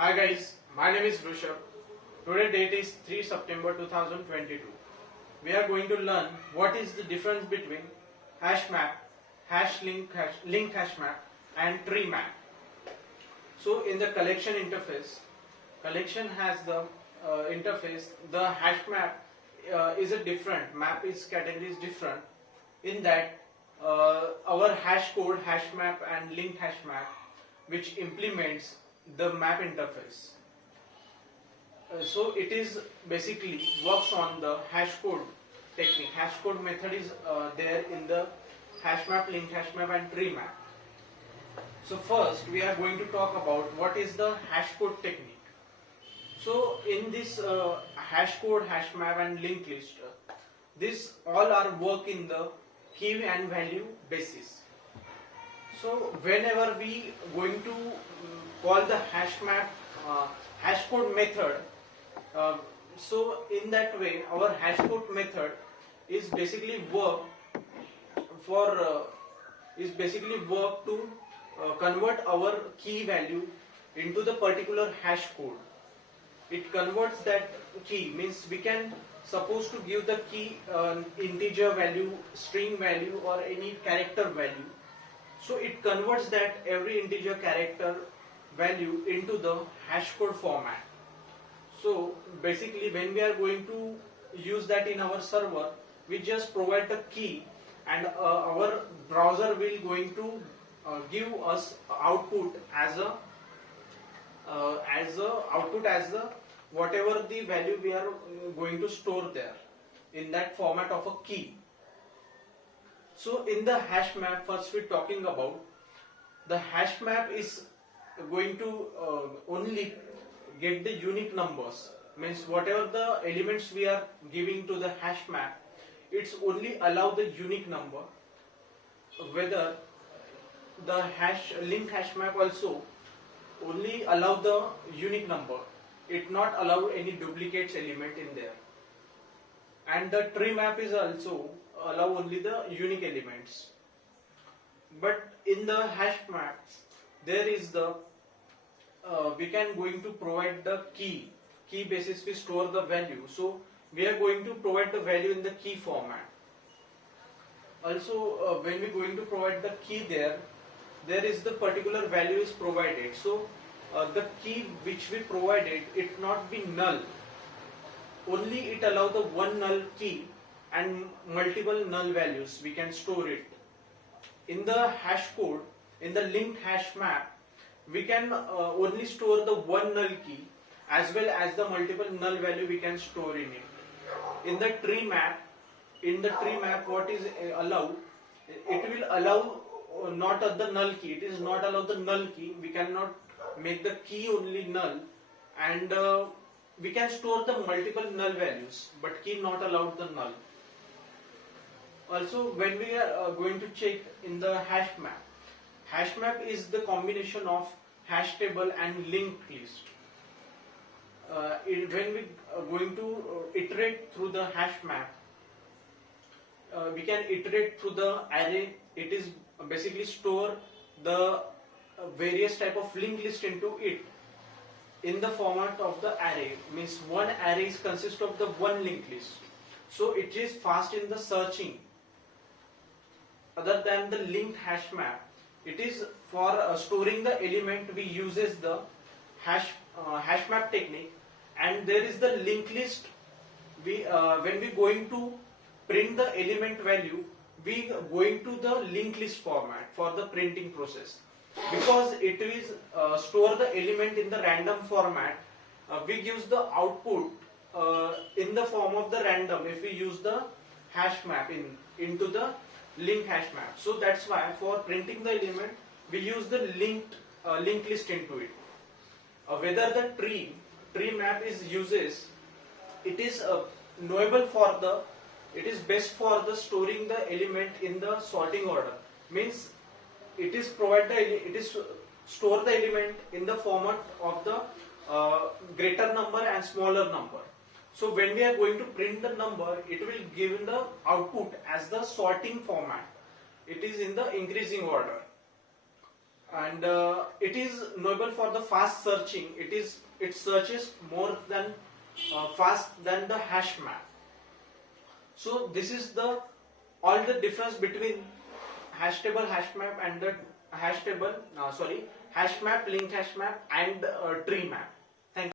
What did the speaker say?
Hi guys, my name is Rushabh. Today date is 3 September 2022. We are going to learn what is the difference between hash map, linked hash map and tree map. So in the collection interface, collection has the interface. The hash map is a different, map is category is different in that our hash code, hash map and linked hash map which implements the map interface. So it is basically works on the hash code technique. Hash code method is there in the hash map, linked hash map and tree map. So first we are going to talk about what is the hash code technique. So in this hash code, hash map and linked list, this all are work in the key and value basis. So whenever we going to call the hash map, hash code method, so in that way our hash code method is basically work to convert our key value into the particular hash code. It converts that key, means we can suppose to give the key integer value, string value or any character value. So it converts that every integer character value into the hash code format. So basically when we are going to use that in our server, we just provide the key and our browser will going to give us output as a whatever the value we are going to store there in that format of a key. So in the hash map, first we're talking about the hash map is going to only get the unique numbers, means whatever the elements we are giving to the hash map, it's only allow the unique number. Whether the linked hash map also only allow the unique number, it not allow any duplicates element in there. And the tree map is also allow only the unique elements. But in the hash map there is the we can going to provide the key basis we store the value. So we are going to provide the value in the key format. Also when we going to provide the key there is the particular value is provided. So the key which we provided, it not be null, only it allow the one null key and multiple null values we can store it. In the hash code, in the linked hash map, we can only store the one null key as well as the multiple null value we can store in it. In the tree map, what is allowed, it will allow not the null key, it is not allow the null key, we cannot make the key only null, and we can store the multiple null values but key not allowed the null. Also when we are going to check in the hash map is the combination of hash table and linked list. When we are going to iterate through the hash map, we can iterate through the array. It is basically store the various type of linked list into it in the format of the array, means one array is consist of the one linked list. So it is fast in the searching. Other than the linked hash map, it is for storing the element, we uses the hash map technique, and there is the linked list. We when we going to print the element value, we going to the linked list format for the printing process. Because it is store the element in the random format, we use the output in the form of the random if we use the hash map into the linked hash map. So that's why for printing the element we use the linked list into it. Whether the tree map is uses, it is knowable for the, it is best for the storing the element in the sorting order, means it is store the element in the format of the greater number and smaller number. So when we are going to print the number, it will give the output as the sorting format. It is in the increasing order. and it is knowable for the fast searching. It searches more than fast than the hash map. So this is the all the difference between hash table hash map and the hash table hash map, linked hash map, and tree map.